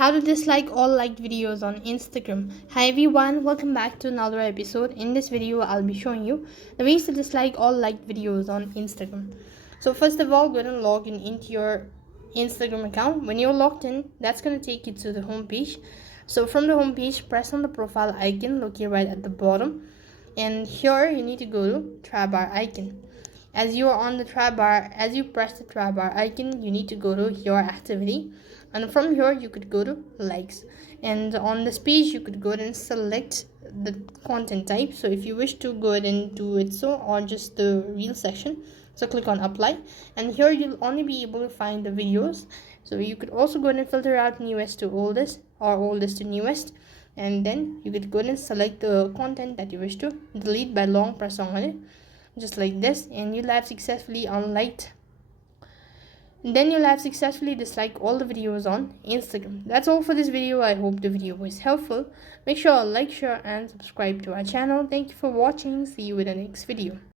How to dislike all liked videos on Instagram. Hi everyone, welcome back to another episode. In this video, I'll be showing you the ways to dislike all liked videos on Instagram. So first of all, go and log in into your Instagram account. When you're logged in, that's going to take you to the home page. So from the home page, press on the profile icon located right at the bottom. And here you need to go to try bar icon. As you are on the try bar, as you press the try bar icon, you need to go to your activity, and from here you could go to likes, and on this page you could go ahead and select the content type. So if you wish to go ahead and do it so, or just the reel section, so click on apply, and here you'll only be able to find the videos. So you could also go ahead and filter out newest to oldest or oldest to newest, and then you could go ahead and select the content that you wish to delete by long press on it, just like this, and you'll have successfully unliked. And then you'll have successfully disliked all the videos on Instagram. That's all for this video. I hope the video was helpful. Make sure to like, share and subscribe to our channel. Thank you for watching. See you in the next video.